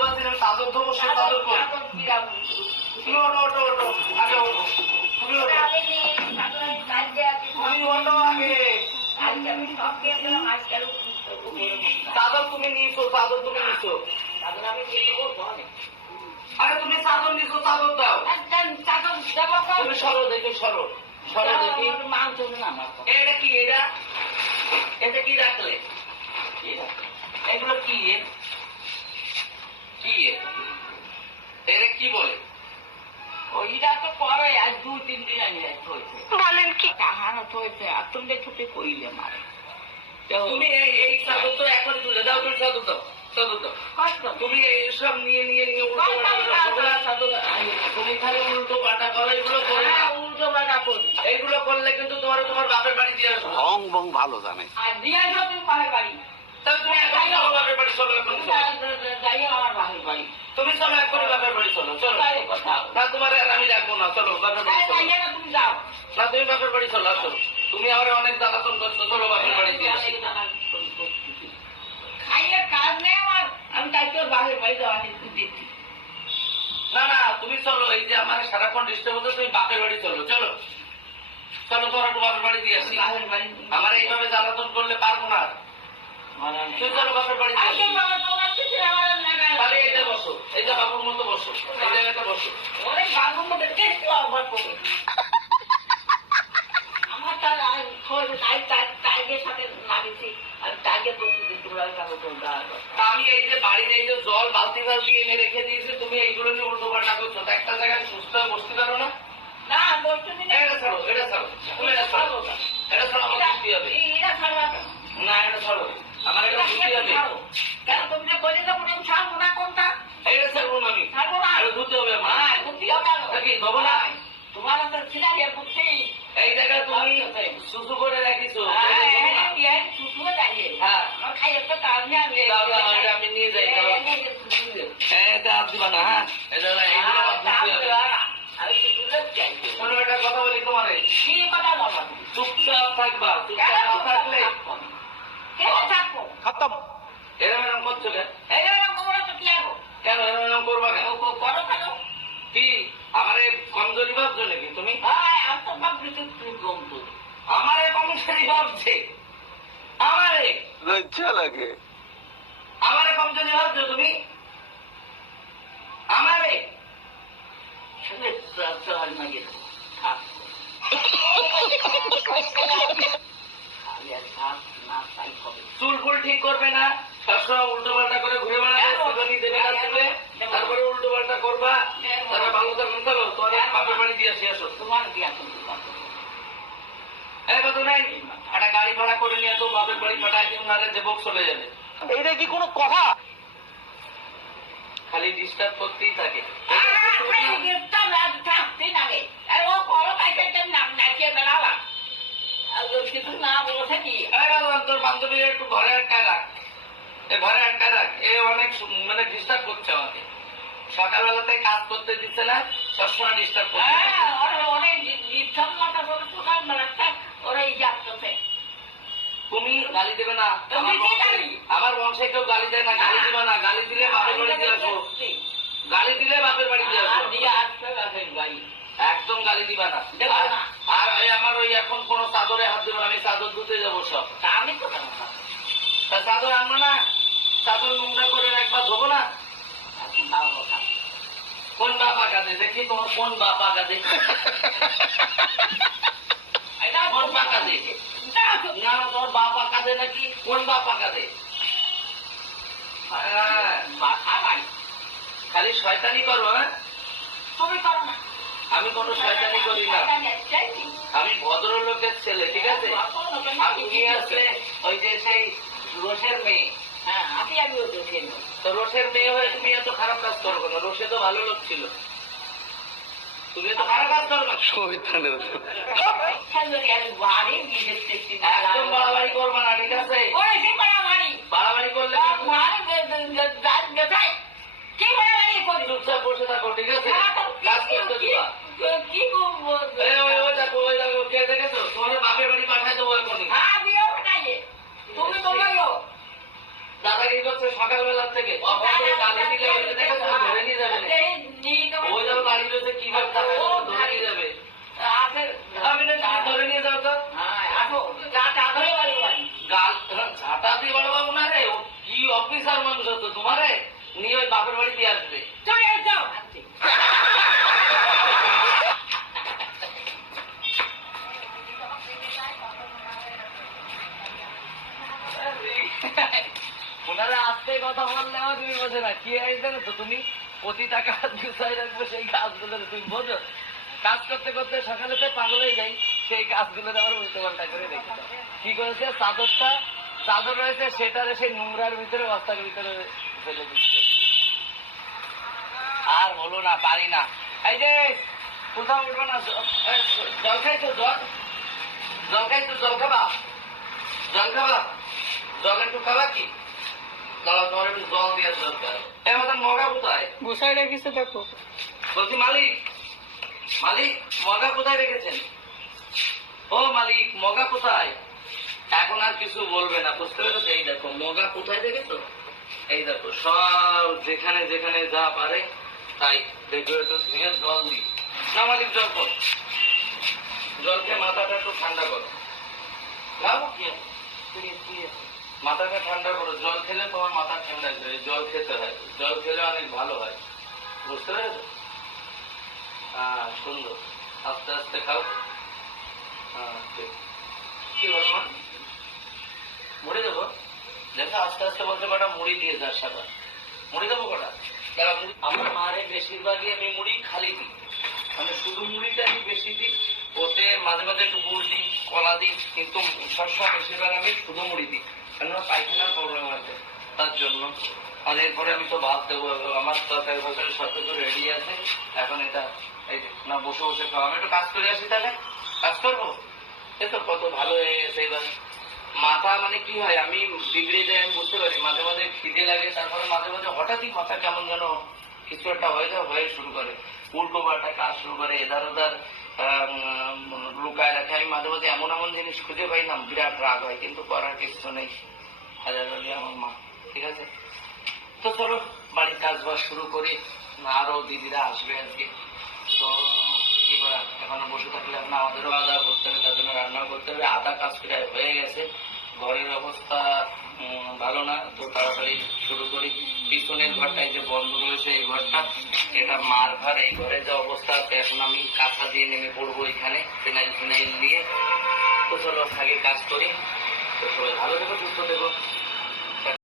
চাদর না, আমি চাদর সে চাদর কই চাদর কিরাম। তুমি ওঠো ওঠো ওঠো। আগে ওঠো। তুমি ওঠো। আমি নেই, চাদর আমি কালকে আছি, তুমি ওঠো আগে। কালকে আমি সব দিয়ে দিলাম, আজকে আর উপরে বসে। চাদর তুমি নিয়েছো চাদর তুমি নিছো চাদর আমি দিয়ে দেবো, আরে তুমি চাদর নিছো চাদর দাও। চাদর দেবো তুমি সরো দেখি সরো। সরো দেখি। মাংস না এটা কি এটা? এটা কি রাখলে? এগুলো কি? কি এ? কি বলে? ওইটা তো পরে আজ দুই তিন দিন আগে হয়েছে। বলেন কি? কাহানো হয়েছে আর তুমি ছুটি কইলে মারে। তুমি এই এই তো এখন তুলে দাও তুমি চাদর দাও চাদর দাও তুমি এইসব নিয়ে নিয়ে নিয়ে উল্টো পাল্টা করো তুমি খালি উল্টো পাল্টা করো এগুলো করো হ্যাঁ, উল্টো পাল্টা করি। এইগুলো করলে কিন্তু তোমার তোমার বাপের বাড়ি দিয়ে আসব রং বং ভালো জানে। আর দিয়ে আসো তুমি পাহের বাড়ি। তাহলে তুমি এখন চলো বাপের বাড়ি চলো এখন যাই আমার বাপের বাড়ি। তুমি চলো এখনই বাপের বাড়ি চলো চলো। না তোমার আর আমি রাখব না চলো বাপের বাড়ি চলো। না তুমি বাপের বাড়ি চলো আসো তুমি আমার অনেক জ্বালাতন করছ চলো বাপের বাড়ি দিয়ে আসি। খাইয়ে কাজ নেই আমার। আমি তাই তোর বাপের বাড়ি যাওয়া দিচ্ছি না না তুমি চলো এই যে আমার সারাক্ষণ ডিস্টার্ব হতো তুমি বাপের বাড়ি চলো চলো। চলো তোমার একটু বাপের বাড়ি দিয়ে আসি। আমার এইভাবে জ্বালাতন করলে পারব না। আর। তুমি বাপের বাড়ি দিয়ে আসি আসে বাবা তোমার কিছু আমার তাহলে এটা বসো এই বাবুর মতো বসো এই জায়গাটা বসো অনেক বাবুর মধ্যে কেসু অভ্যাস করবে আমার তার তাই তাই টাইগের সাথে লাগিয়েছি আমি এই যে বাড়ির এই যে জল বালতি বালতি এনে রেখে দিয়েছি, তুমি এইগুলো নিয়ে উল্টো পাল্টা করছ একটা জায়গায় সুস্থ হয়ে বসতে পারো না? না বলছো এটা ছাড়ো এটা ছাড়ো তুমি এটা ছাড়ো। এটা ছাড়ো আমার হবে। না, এটা ছাড়ো। আমার এটা ছুটি হবে? কেন তুমি যে বলে দেবো আমি ছাড়বো না কোনটা? এটা ছাড়বো না আমি। ছাড়বো না? এটা ধুতে হবে আমার। হ্যাঁ বুদ্ধি হবে। নাকি দেবো না? তোমার তো সিনারি বুদ্ধি। এই জায়গায় তুমি শুধু করে রাখিছো হ্যাঁ হ্যাঁ হ্যাঁ খাইয়ে তো কাজ আমি নিয়ে যাই, এটা দিবা না হ্যাঁ? যাই। কোনো একটা কথা বলি তোমারে। কি কথা বলবা চুপচাপ থাকবা চুপচাপ না থাকলে কেন থাকব খতম। এরম এরম করছ এরকম তোমরা তো কি আরও কেন এরম এরম করবা কেন? করো কেন? কি আমারে কমজোরি ভাবছ নাকি তুমি? হ্যাঁ আমি তো ভাবছি তুই কম তো আমারে কমজোরি ভাবছে। আমারে। লজ্জা লাগে। আমারে কমজোরি ভাবছ তুমি? আমারে। শুনে চল না গিয়ে থাক খালি আর থাক না তাই হবে চুল ফুল ঠিক করবে না? সবসময় উল্টো পাল্টা করে ঘুরে বেড়াবে দেবে না দিলে তারপরে উল্টো পাল্টা করবা তারপরে ভালো থাকুন চলো তোমার বাপের বাড়ি দিয়ে আসি আসো। তোমার কি এখন পারব এই কথা নাই। একটা গাড়ি ভাড়া করে নিয়ে তো বাপের বাড়ি পাঠায় দিও না যে বক চলে যাবে। এইটা কি কোনো কথা? খালি ডিস্টার্ব করতেই থাকে। কিছু না বসে কি এই বাবা, তোর বান্ধবীর একটু ঘরে আটকায় রাখ। এ ঘরে আটকায় রাখ। এ অনেক মানে ডিস্টার্ব করছে আমাকে। সকালবেলাতে কাজ করতে দিচ্ছে না সবসময় ডিস্টার্ব করছে। অনেক জীবসব করে সকাল ওরা এই যাচ্ছে তুমি গালি দেবে না। আমার বংশে- গালি? আমার বংশে কেউ গালি দেয় না গালি দিবে না। গালি দিলে বাপের বাড়ি দিয়ে আসব গালি দিলে বাপের বাড়ি দিয়ে আসব বাপের বাড়ি একদম গালি দিবা না। চাদর আনব না চাদর নোংরা করে একবার ধোবো না। আমি খাব। কোন বাপা কাঁদে দেখি তোমার কোন বাপা কাঁদে কোন পাকা দে না, না বাপা কাঁদে নাকি? কোন বাপা কাঁদে মাথা বাড়ি। খালি শয়তানি করো হ্যাঁ? তুমি করো না। আমি কোনো শয়তানি করি না। আমি ভদ্রলোকের ছেলে ঠিক আছে? আসলে ওই যে সেই রোষের মেয়ে হ্যাঁ, আমি আমিও। তো রোষের মেয়ে হয়ে তুমি এত খারাপ কাজ করো না রোষে তো ভালো লোক ছিল তুমি তো খারাপ কাজ করো না। একদম বাড়াবাড়ি করবা না ঠিক আছে বাড়াবাড়ি? করলে। কি বাড়াবাড়ি করি? চুপচাপ বসে থাকো ঠিক আছে হ্যাঁ, তো কি- কাজ কি- করতে কি- দিবা কি করব? এই, ওই, ওই দেখো, ওই দেখো, কে দেখেছ? তোমার বাপের বাড়ি পাঠায় দেবো এখনই। হ্যাঁ, আমিও বানাইয়ে। তুমি তো বলো। দাদাগিরি করছে সকালবেলার থেকে অভদ্র গালি তোমারে? নিয়ে ওই বাপের বাড়ি দিয়ে আসবে। চলে যাও হাতে ওনারা আস্তে কথা বললেও তুমি বোঝো না। কি হয়েছে জানো তো তুমি? প্রতি টাকা গুছাই রাখব সেই গাছগুলো তুমি বোঝো। কাজ করতে করতে সকালে তো পাগল হয়ে যাই সেই গাছগুলো আবার উল্টো পাল্টা করে রেখে কি করেছে? চাদরটা চাদর রয়েছে সেটারে সেই নোংরার ভিতরে বস্তার ভিতরে ফেলে দিচ্ছে। আর বলো না পারি না। এই যে কোথাও উঠবো না জল খাইছো জল? জল খাইছো জল খাবা? জল খাবা? জল একটু খাবা কি? দাঁড়াও তোমার একটু জল দিয়ে দরকার এর মতন মগা কোথায়? গোসাই রেখেছে দেখো। বলছি মালিক মালিক মগা কোথায় রেখেছেন? ও মালিক মগা কোথায়? এখন আর কিছু বলবে না বুঝতে পেরেছ? এই দেখো মগা কোথায় দেখেছ? এই দেখো সব যেখানে যেখানে যা পারে তাই একটু জল দিই। না জল কর জল খেয়ে মাথাটা একটু ঠান্ডা করো। খাও কি আছে? Please, please. মাথাটা ঠান্ডা করো। জল খেলে তোমার মাথা ঠান্ডা করে জল খেতে হয়। জল খেলে অনেক ভালো হয়। বুঝতে পেরেছ? হ্যাঁ সুন্দর। আস্তে আস্তে খাও। হ্যাঁ ঠিক। কি বলো মা? দেখো, আস্তে আস্তে বলতে কটা মুড়ি দিয়ে যার সাথে মুড়ি দেবো কটা? আমার মারে বেশিরভাগই আমি মুড়ি খালি দিই। মানে শুধু মুড়িটা আমি বেশি দিই, ওতে মাঝে মাঝে একটু গুড় দিই, কলা দিই, কিন্তু সবসময় বেশিরভাগ আমি শুধু মুড়ি দিই। কেননা পায়খানার প্রবলেম আছে তার জন্য। আর এরপরে আমি তো ভাত দেবো, আমার তরকারি ফরকারি সব কিছু রেডি আছে। এখন এটা এই না, বসে বসে খাওয়া। আমি একটু কাজ করে আসি তাহলে। কাজ করব? এ তো কত ভালো হয়ে গেছে এবার। মাথা মানে কি হয়? আমি বিগড়ে যায় আমি বুঝতে পারি। মাঝে মাঝে খিদে লাগে, তারপরে মাঝে মাঝে হঠাৎই মাথা কেমন যেন কিছু একটা হয়ে যায়, হয়ে শুরু করে। উল্টো পাল্টা কাজ শুরু করে, এধার ওধার লুকায় রাখে। আমি মাঝে মাঝে এমন এমন জিনিস খুঁজে পাই না, বিরাট রাগ হয়, কিন্তু করার কিছু নেই। হাজার হলে আমার মা, ঠিক আছে? তো চলো, বাড়ির কাজ বাজ শুরু করি। আরও দিদিরা আসবে আজকে। তো কি এখনও বসে থাকলে না আমাদেরও আদা করতে হবে, তার জন্য রান্নাও করতে হবে। আদা কাজ করে হয়ে গেছে। ঘরের অবস্থা ভালো না। তো তাড়াতাড়ি শুরু করি। পিছনের ঘরটা এই যে বন্ধ রয়েছে এই ঘরটা, এটা মার ঘর এই ঘরে যে অবস্থা এখন আমি কাঁথা দিয়ে নেমে পড়ব এখানে, ফিনাইল ফিনাইল দিয়ে। তো চলো আগে কাজ করি। তো সবাই ভালো থেকো, সুস্থ থেকো।